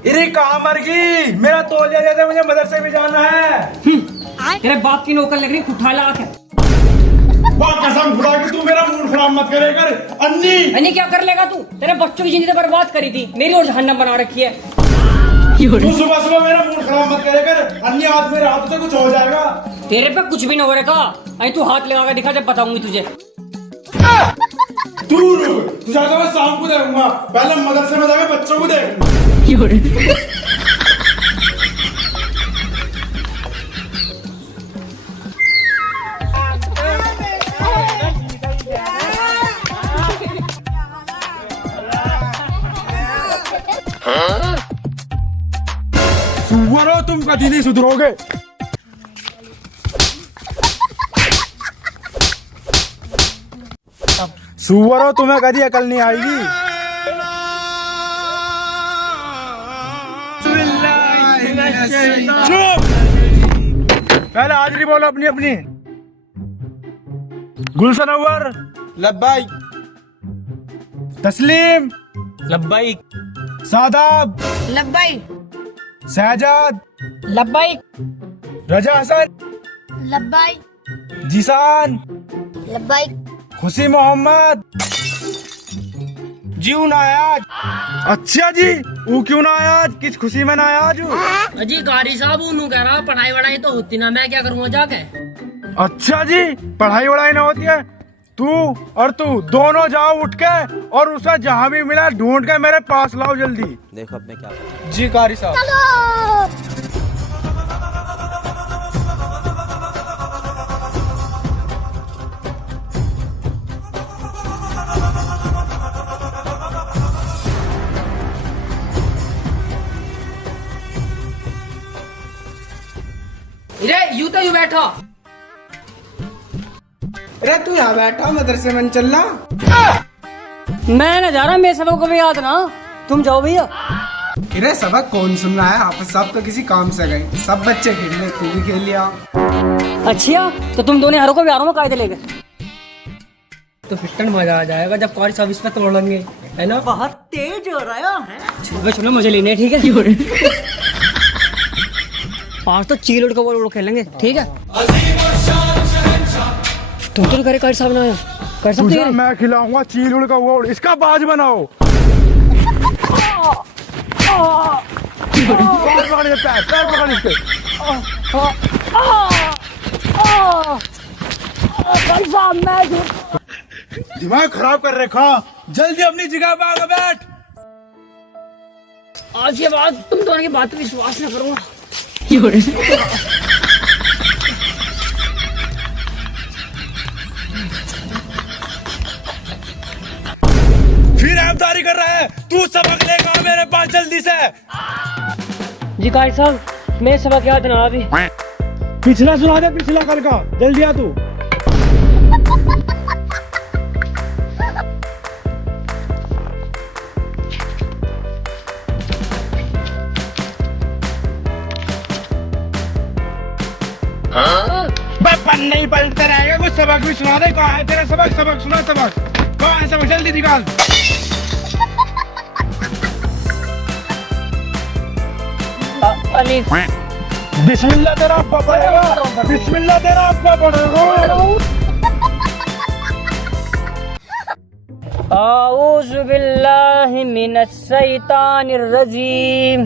अरे कहाँ मर गई? मेरा तौलिया दे दे, मुझे मदरसे में जाना है। तेरे बाप की नौकर लग रही खुठा लाख है। वाह कसम खुदा की, तू मेरा मूड खराब मत करे कर। अन्नी अन्नी क्या कर लेगा तू? तेरे बच्चों की जिंदगी बर्बाद करी थी, मेरी और जहन्नम बना रखी है। तू सुबह सुबह मेरा मूड खराब मत करे कर। अन्नी आज मेरे हाथ से कुछ हो जाएगा। तेरे पे कुछ भी न हो रखा। अरे तू हाथ लगा कर दिखा, जब बताऊंगी तुझे। तू तुझे तो मैं शाम को देखूंगा, पहले मदरसे में जाकर बच्चों को देख। सुअरो, तुम कभी नहीं सुधरोगे। सुअरो, तुम्हें कभी अकल नहीं आएगी। चुप! पहले हाजिरी बोलो अपनी अपनी। गुलशन अव्वर लब्बाइक, तस्लीम लब्बाइक, सादाब लब्बाइक, सहजाद, लब्बाइक, रजा हसन, लब्बाइक, जीसान, लब्बाइक, खुशी मोहम्मद। जीव ना आया आज। अच्छा जी, वो क्यों ना आया आज? किस खुशी में ना आया आज? अजी कारी साहब उन्होंने कह रहा पढ़ाई वढ़ाई तो होती ना, मैं क्या करूँगा जाके। अच्छा जी, पढ़ाई वढ़ाई ना होती है। तू और तू दोनों जाओ उठ के, और उसे जहाँ भी मिला ढूंढ के मेरे पास लाओ जल्दी। देखो अब मैं क्या करूं। जी कारी साहब। अरे यूं तो यूं बैठो। अरे तू यहाँ बैठा, मदरसे में चलना। मैं न जा रहा, मेरे सबक को भी याद ना। तुम जाओ भैया। अरे सबक कौन सुन रहा है? आप सब तो किसी काम से गए। सब बच्चे खेलने, तू भी खेल लिया। अच्छा, तो तुम दोनों हरों को भी में कायदे लेके तो फिटन मजा आ जाएगा जब कारी साहब इस पे तोड़ेंगे, है ना? बहुत तेज हो रहा है। चलो मुझे लेने, ठीक है? आज तो चील उड़ का बॉल उड़ खेलेंगे, ठीक है? तुम तो करे कारी साहब ना आया कर सकते तुझे हैं। मैं खिलाऊंगा चील उड़ का वो, इसका बाज बनाओ। पैर पकड़, पैर पकड़ इसके। दिमाग खराब कर रखा। जल्दी अपनी जगह पे आके बैठ। आज के बाद तुम दोनों की बात पे विश्वास न करूंगा। फिर हमदारी कर रहा है। तू सबक लेगा मेरे पास जल्दी से। जी कारी साहब, मैं सबक याद ना अभी। पिछला सुना दे, पिछला कल का। जल्दी आ तू। पन्ने ही पलटते रहेगा, कुछ सबक भी सुना दे। कहाँ है तेरा सबक? सबक सुना, सबक कहाँ है? सबक जल्दी निकाल। अलिफ, बिस्मिल्लाह तेरा अब्बा पढ़ेगा। बिस्मिल्लाह तेरा अब्बा पढ़ेगा। आऊज़ु बिल्लाहि मिनश शैतानिर रजीम।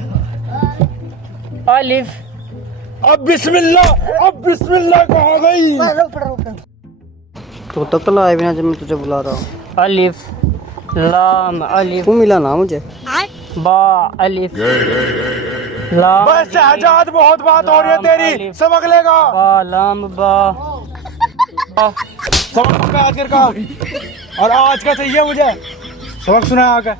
अलिफ। अब बिस्मिल्लाह कहाँ गई? तो तक लाए बिना जब मैं तुझे बुला रहा हूँ। अलिफ लाम अलिफ तू मिला ना मुझे। बा अलिफ लाम बस शहजाद, बहुत बात हो रही है तेरी। सबक लेगा। बा लाम बा। सबक पे आज का, और आज का चाहिए मुझे। सबक सुना आगे।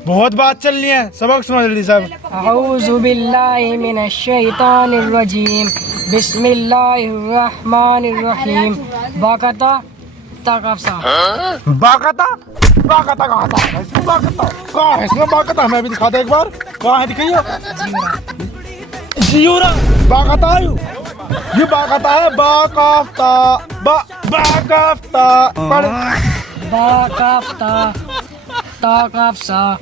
बहुत बात चल रही है, सबक सुना जल्दी सब। आऊज़ु बिल्लाहि मिनश शैतानिर रजीम। बिस्मिल्लाहिर रहमानिर रहीम। बाकता ताकफसा। बाकता बाकता कहाँ था? बाकता कहाँ है? इसमें बाकता हमें भी दिखा दे एक बार। कहाँ है? दिखाइए। जियूरा बाकता आयु, ये बाकता है। बाकाफ्ता बाकाफ्ता पढ़। बाकफ्ता ताकफसा।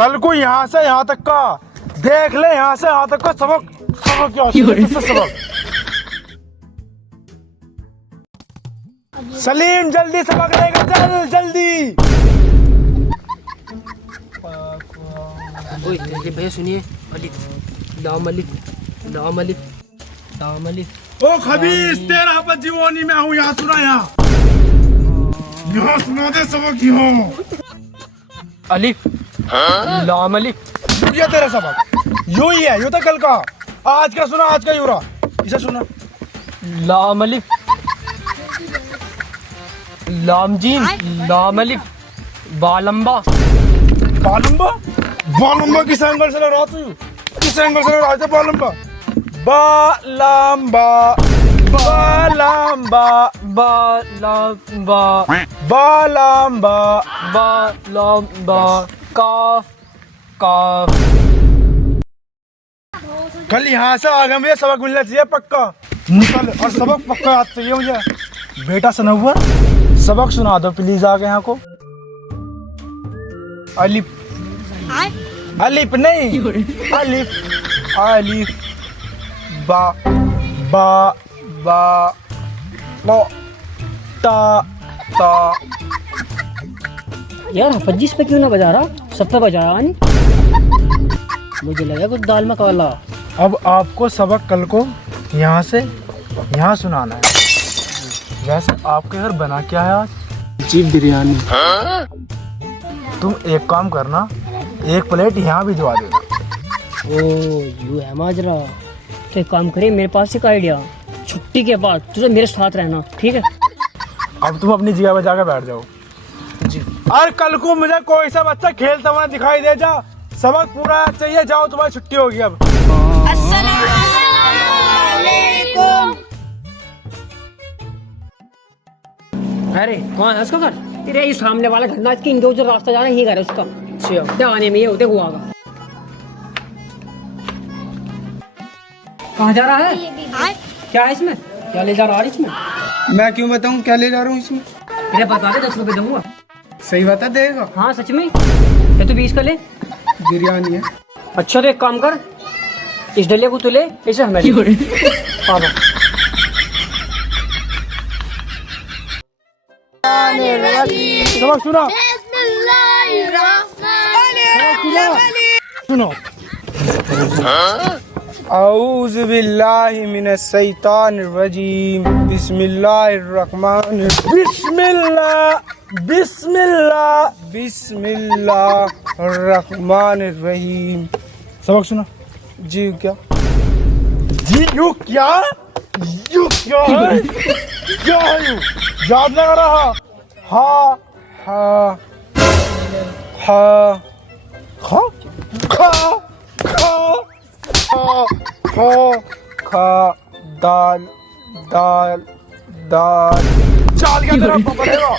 कल को यहाँ से यहाँ तक का देख ले, यहाँ से यहाँ तक का सबक सबक क्या सबक। सलीम जल्दी सबक लेगा, चल जल्दी। ओए तेरे भैया सुनिए, अलिफ लाम अलिफ लाम अलिफ लाम अलिफ। ओ खबीस, तेरा पर जीवनी में हूँ, यहाँ सुना, यहाँ सुना दे सबक, यहाँ अलिफ लाम अलिफ। ये तेरा सबक यू ही है, यू तो कल का, आज का सुना, आज का यूरा, इसे सुना। लाम अलिफ लाम जीम लाम अलिफ बालंबा। बालंबा बालंबा किस एंगल से लग रहा तू, किस एंगल से लग रहा था बालंबा? बालंबा बालंबा बालंबा बालंबा बालंबा काफ काफ। कल यहाँ से आगे मुझे सबक मिलना चाहिए पक्का, निकल, और सबक पक्का याद चाहिए मुझे। बेटा सनव्वर, सबक सुना दो प्लीज आगे यहाँ को। अलिफ अलिफ नहीं, अलिफ अलिफ बा बा बा लो ता ता। यार 25 पे क्यों ना बजा रहा, सब पे बजाया नहीं। मुझे लगा कुछ दाल में काला। अब आपको सबक कल को यहाँ से यहाँ सुनाना है। वैसे आपके घर बना क्या है आज? जी बिरयानी। तुम एक काम करना, एक प्लेट यहाँ भिजवा देना। ओ यू है माजरा। तो एक काम करिए, मेरे पास एक आइडिया, छुट्टी के बाद तुझे मेरे साथ रहना, ठीक है? अब तुम अपनी जगह पे जाकर बैठ जाओ जी। और कल को मुझे कोई सा बच्चा खेलता हुआ दिखाई दे जा, सबक पूरा चाहिए, जाओ तुम्हारी छुट्टी होगी अब। अस्सलामुअलैकुम। अरे कौन है उसका घर? तेरे ये सामने वाला घर ना, इसकी इंदौर जो रास्ता जाना यही घर है उसका। क्या आने में ये होते हुआ होगा। कहाँ जा रहा है? क्या है इसमें? क्या ले जा रहा है इसमें? मैं क्यों बताऊं क्या ले जा रहा हूँ इसमें? तेरे बता दे, 10 रुपए दूंगा। सही बता देगा? हाँ सच में। ये तो 20 का ले। बिरयानी है। अच्छा तो एक काम कर, इस डलिया को तू ले, इसे हमें दे। आ जाओ। सबक सुना, सुनो। औज़ु बिल्लाहि मिनश शैतानिर रजीम, बिस्मिल्लाहिर्रहमानिर्रहीम। सबक सुना जी। क्या जी? यू क्या, यू क्या है, क्या है यू? याद लगा रहा। हा हा हा खा खा खा खा खा दाल दाल दाल। चाल क्या तेरा पड़ेगा?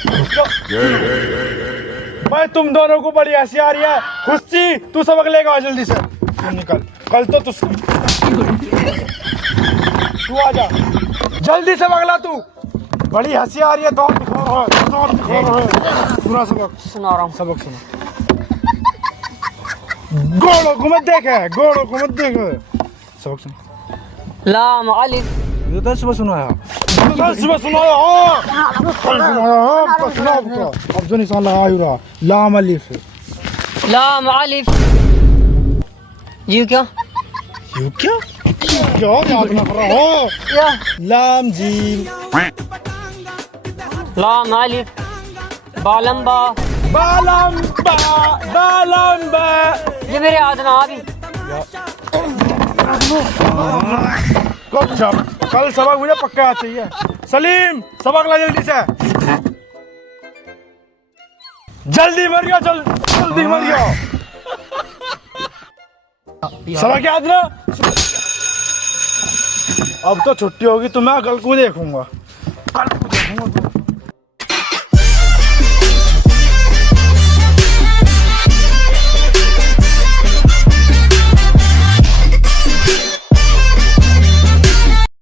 मैं तुम दोनों को बड़ी हंसी आ रही है। खुशी तू सबक लेगा जल्दी से, तू निकल, कल तो तू आ जा जल्दी से बगला। तू बड़ी हंसी आ रही है, दौड़ दिखा रहा है, दौड़ दिखा रहा है। सुना सबक, सुना रहा हूँ। सबक सुना। गोड़ों को मत देखे, गोड़ों को मत देखे। सबक सुना। लाम अलिफ। ये तो सुबह सुनाया, सुबह सुनाया, कल सुनाया, कल सुना आपका। अब जो निशान लगा ही रहा, लाम अलिफ। लाम अलिफ। यू क्या? यू क्या, क्या याद ना कर रहा हो? लाम जीम लाम अलिफ बालंबा बालंबा बालंबा। ये मेरे याद ना अभी। कल सबक मुझे पक्का याद चाहिए। सलीम सबक ला जल्दी से, जल्दी मर गया, जल्दी मर गया। सबक याद ना? अब तो छुट्टी होगी तो मैं कल को देखूंगा। कल